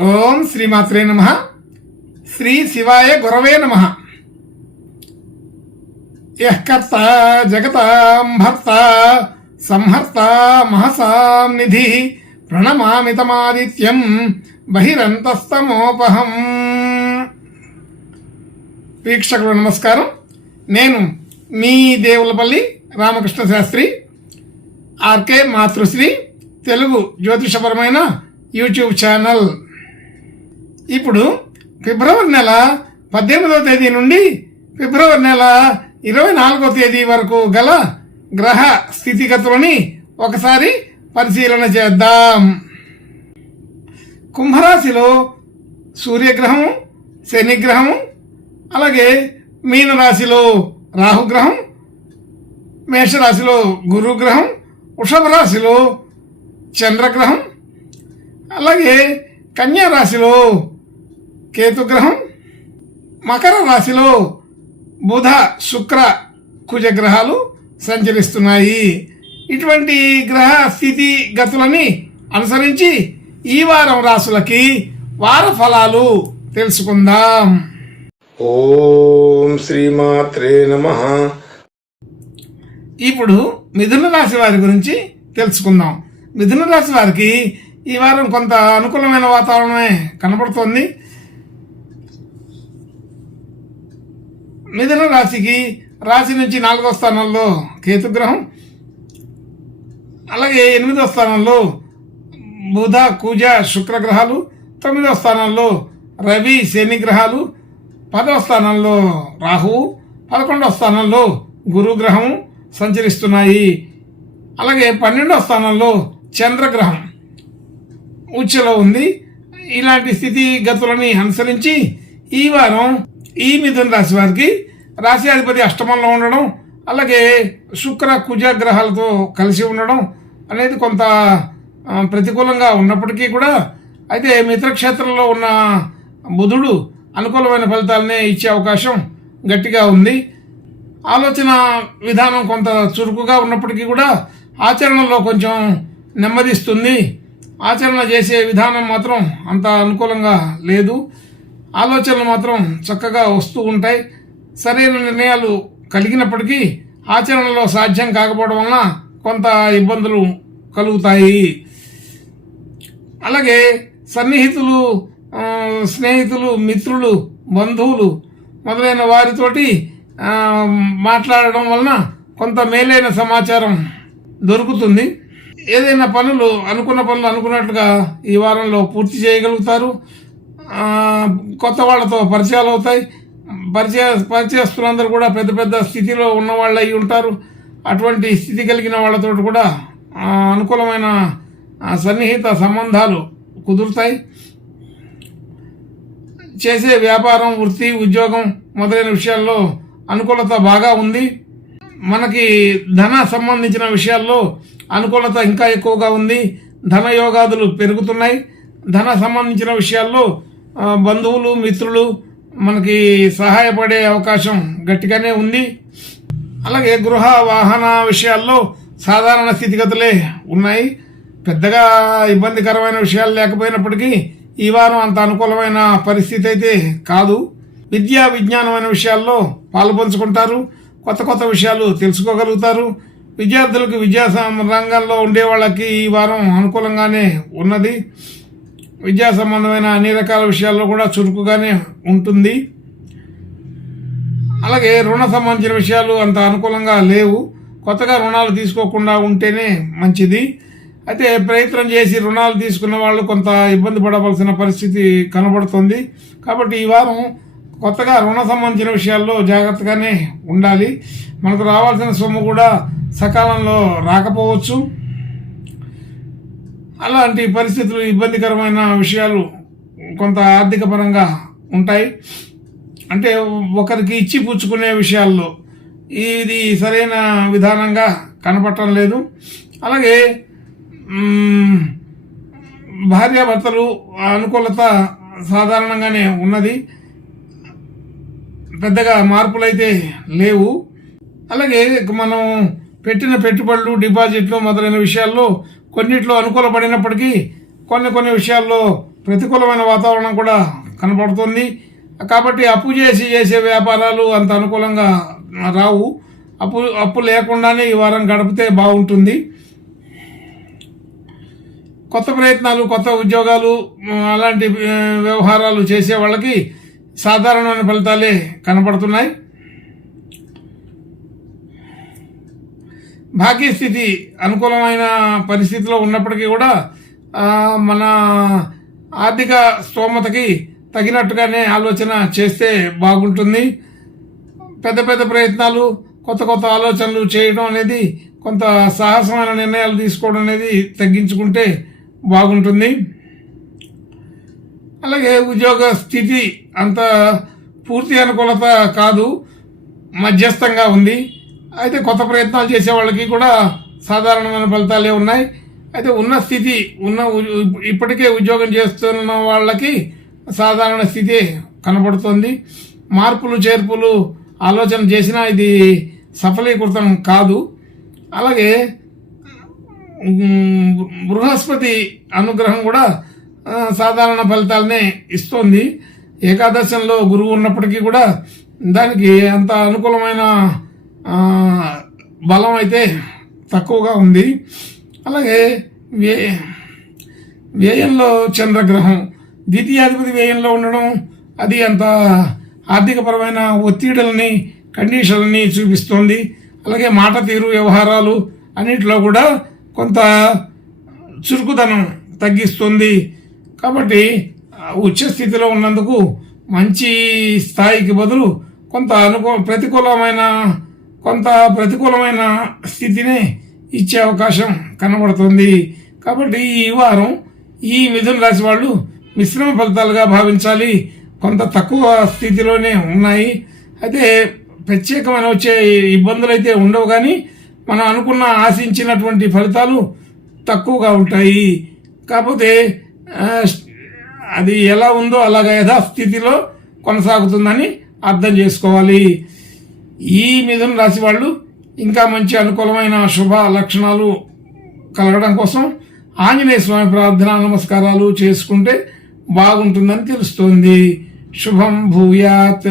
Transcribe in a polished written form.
ఓం శ్రీమాత్రే నమః. శ్రీ శివాయ గురవే నమః. యః కర్త జగతాం భర్త సంహర్త మహసాం నిధి ప్రణమామితమాదిత్యం బహిరంతస్తమోపహం. వీక్షకులు నమస్కారం. నేను మీ దేవులపల్లి రామకృష్ణ శాస్త్రి, ఆర్కే మాతృశ్రీ తెలుగు జ్యోతిషపరమైన యూట్యూబ్ ఛానల్. ఇప్పుడు ఫిబ్రవరి నెల 18వ తేదీ నుండి ఫిబ్రవరి నెల 24వ తేదీ వరకు గల గ్రహ స్థితిగతులని ఒకసారి పరిశీలన చేద్దాం. కుంభరాశిలో సూర్యగ్రహం, శనిగ్రహం, అలాగే మీనరాశిలో రాహుగ్రహం, మేషరాశిలో గురుగ్రహం, వృషభ రాశిలో చంద్రగ్రహం, అలాగే కన్యా రాశిలో కేతుగ్రహం, మకర రాశిలో బుధ శుక్ర కుజ గ్రహాలు సంచరిస్తున్నాయి. ఇటువంటి గ్రహ స్థితి గతులని అనుసరించి ఈ వారం రాశులకి వార ఫలాలు తెలుసుకుందాం. ఓం శ్రీమాత్రే నమః. ఇప్పుడు మిథున రాశి వారి గురించి తెలుసుకుందాం. మిథున రాశి వారికి ఈ వారం కొంత అనుకూలమైన వాతావరణమే కనబడుతోంది. మిథున రాశికి రాశి నుంచి 4వ స్థానంలో కేతుగ్రహం, అలాగే 8వ స్థానంలో బుధ కుజ శుక్ర గ్రహాలు, 9వ స్థానంలో రవి శని గ్రహాలు, 10వ స్థానంలో రాహువు, 11వ స్థానంలో గురుగ్రహం సంచరిస్తున్నాయి. అలాగే 12వ స్థానంలో చంద్రగ్రహం ఉచ్చలో ఉంది. ఇలాంటి స్థితి గతులని అనుసరించి ఈ వారం ఈ మిథున రాశి వారికి రాశి అధిపతి అష్టమంలో ఉండడం, అలాగే శుక్ర కుజ గ్రహాలతో కలిసి ఉండడం అనేది కొంత ప్రతికూలంగా ఉన్నప్పటికీ కూడా, అయితే మిత్రక్షేత్రంలో ఉన్న బుధుడు అనుకూలమైన ఫలితాలనే ఇచ్చే అవకాశం గట్టిగా ఉంది. ఆలోచన విధానం కొంత చురుకుగా ఉన్నప్పటికీ కూడా ఆచరణలో కొంచెం నెమ్మదిస్తుంది. ఆచరణ చేసే విధానం మాత్రం అంత అనుకూలంగా లేదు. ఆలోచనలు మాత్రం చక్కగా వస్తూ ఉంటాయి. సరైన నిర్ణయాలు కలిగినప్పటికీ ఆచరణలో సాధ్యం కాకపోవడం వలన కొంత ఇబ్బందులు కలుగుతాయి. అలాగే సన్నిహితులు, స్నేహితులు, మిత్రులు, బంధువులు మొదలైన వారితోటి మాట్లాడడం వలన కొంత మేలైన సమాచారం దొరుకుతుంది. ఏదైనా పనులు అనుకున్నట్లుగా ఈ వారంలో పూర్తి చేయగలుగుతారు. కొత్త వాళ్ళతో పరిచయాలు అవుతాయి. పరిచయస్తులందరూ కూడా పెద్ద పెద్ద స్థితిలో ఉన్న వాళ్ళు అయి ఉంటారు. అటువంటి స్థితి కలిగిన వాళ్ళతో కూడా అనుకూలమైన సన్నిహిత సంబంధాలు కుదురుతాయి. చేసే వ్యాపారం, వృత్తి, ఉద్యోగం మొదలైన విషయాల్లో అనుకూలత బాగా ఉంది. మనకి ధన సంబంధించిన విషయాల్లో అనుకూలత ఇంకా ఎక్కువగా ఉంది. ధన యోగాదులు పెరుగుతున్నాయి. ధన సంబంధించిన విషయాల్లో బంధువులు, మిత్రులు మనకి సహాయపడే అవకాశం గట్టిగానే ఉంది. అలాగే గృహ వాహన విషయాల్లో సాధారణ స్థితిగతులే ఉన్నాయి. పెద్దగా ఇబ్బందికరమైన విషయాలు లేకపోయినప్పటికీ ఈ వారం అంత అనుకూలమైన పరిస్థితి అయితే కాదు. విద్యా విజ్ఞానమైన విషయాల్లో పాలుపంచుకుంటారు. కొత్త కొత్త విషయాలు తెలుసుకోగలుగుతారు. విద్యార్థులకు విద్యా రంగంలో ఉండే వాళ్ళకి ఈ వారం అనుకూలంగానే ఉన్నది. విద్యా సంబంధమైన అన్ని రకాల విషయాల్లో కూడా చురుకుగానే ఉంటుంది. అలాగే రుణ సంబంధించిన విషయాలు అంత అనుకూలంగా లేవు. కొత్తగా రుణాలు తీసుకోకుండా ఉంటేనే మంచిది. అయితే ప్రయత్నం చేసి రుణాలు తీసుకున్న వాళ్ళు కొంత ఇబ్బంది పడవలసిన పరిస్థితి కనబడుతుంది. కాబట్టి ఈ వారం కొత్తగా రుణ సంబంధించిన విషయాల్లో జాగ్రత్తగానే ఉండాలి. మనకు రావాల్సిన సొమ్ము కూడా సకాలంలో రాకపోవచ్చు. అలాంటి పరిస్థితులు, ఇబ్బందికరమైన విషయాలు కొంత ఆర్థిక పరంగా ఉంటాయి. అంటే ఒకరికి ఇచ్చి పుచ్చుకునే విషయాల్లో ఇది సరైన విధానంగా కనపడటం లేదు. అలాగే భార్యాభర్తలు అనుకూలత సాధారణంగానే ఉన్నది. పెద్దగా మార్పులైతే లేవు. అలాగే మనం పెట్టిన పెట్టుబడులు, డిపాజిట్లు మొదలైన విషయాల్లో కొన్నిట్లో అనుకూలపడినప్పటికీ కొన్ని విషయాల్లో ప్రతికూలమైన వాతావరణం కూడా కనపడుతుంది. కాబట్టి అప్పు చేసే వ్యాపారాలు అంత అనుకూలంగా రావు. అప్పు లేకుండానే ఈ వారం గడిపితే బాగుంటుంది. కొత్త ప్రయత్నాలు, కొత్త ఉద్యోగాలు, అలాంటి వ్యవహారాలు చేసే వాళ్ళకి సాధారణమైన ఫలితాలే కనపడుతున్నాయి. భాగ్యస్థితి అనుకూలమైన పరిస్థితిలో ఉన్నప్పటికీ కూడా మన ఆర్థిక స్తోమతకి తగినట్టుగానే ఆలోచన చేస్తే బాగుంటుంది. పెద్ద పెద్ద ప్రయత్నాలు, కొత్త కొత్త ఆలోచనలు చేయడం అనేది, కొంత సాహసమైన నిర్ణయాలు తీసుకోవడం అనేది తగ్గించుకుంటే బాగుంటుంది. అలాగే ఉద్యోగ స్థితి అంత పూర్తి అనుకూలత కాదు, మధ్యస్థంగా ఉంది. అయితే కొత్త ప్రయత్నాలు చేసే వాళ్ళకి కూడా సాధారణమైన ఫలితాలే ఉన్నాయి. అయితే ఉన్న స్థితి ఇప్పటికే ఉద్యోగం చేస్తున్న వాళ్ళకి సాధారణ స్థితి కనబడుతుంది. మార్పులు చేర్పులు ఆలోచన చేసినా ఇది సఫలీకృతం కాదు. అలాగే బృహస్పతి అనుగ్రహం కూడా సాధారణ ఫలితాలనే ఇస్తోంది. ఏకాదశంలో గురువు ఉన్నప్పటికీ కూడా దానికి అంత అనుకూలమైన బలం అయితే తక్కువగా ఉంది. అలాగే వ్యయంలో చంద్రగ్రహం, ద్వితీయాధిపతి వ్యయంలో ఉండడం అది అంత ఆర్థికపరమైన ఒత్తిడులని, కండిషన్లని చూపిస్తోంది. అలాగే మాట తీరు, వ్యవహారాలు అన్నిటిలో కూడా కొంత చురుకుదనం తగ్గిస్తుంది. కాబట్టి ఉచ్చ స్థితిలో ఉన్నందుకు మంచి స్థాయికి బదులు కొంత ప్రతికూలమైన స్థితిని ఇచ్చే అవకాశం కనబడుతుంది. కాబట్టి ఈ వారం ఈ మిథున రాశి వాళ్ళు మిశ్రమ ఫలితాలుగా భావించాలి. కొంత తక్కువ స్థితిలోనే ఉన్నాయి. అయితే ప్రత్యేకమైన వచ్చే ఇబ్బందులు అయితే ఉండవు, కానీ మనం అనుకున్న ఆశించినటువంటి ఫలితాలు తక్కువగా ఉంటాయి. కాకపోతే అది ఎలా ఉందో అలాగా యథాస్థితిలో కొనసాగుతుందని అర్థం చేసుకోవాలి. ఈ మిథున రాశి వాళ్ళు ఇంకా మంచి అనుకూలమైన శుభ లక్షణాలు కలగడం కోసం ఆంజనేయ స్వామి ప్రార్థన, నమస్కారాలు చేసుకుంటే బాగుంటుందని తెలుస్తోంది. శుభం భూయాత్.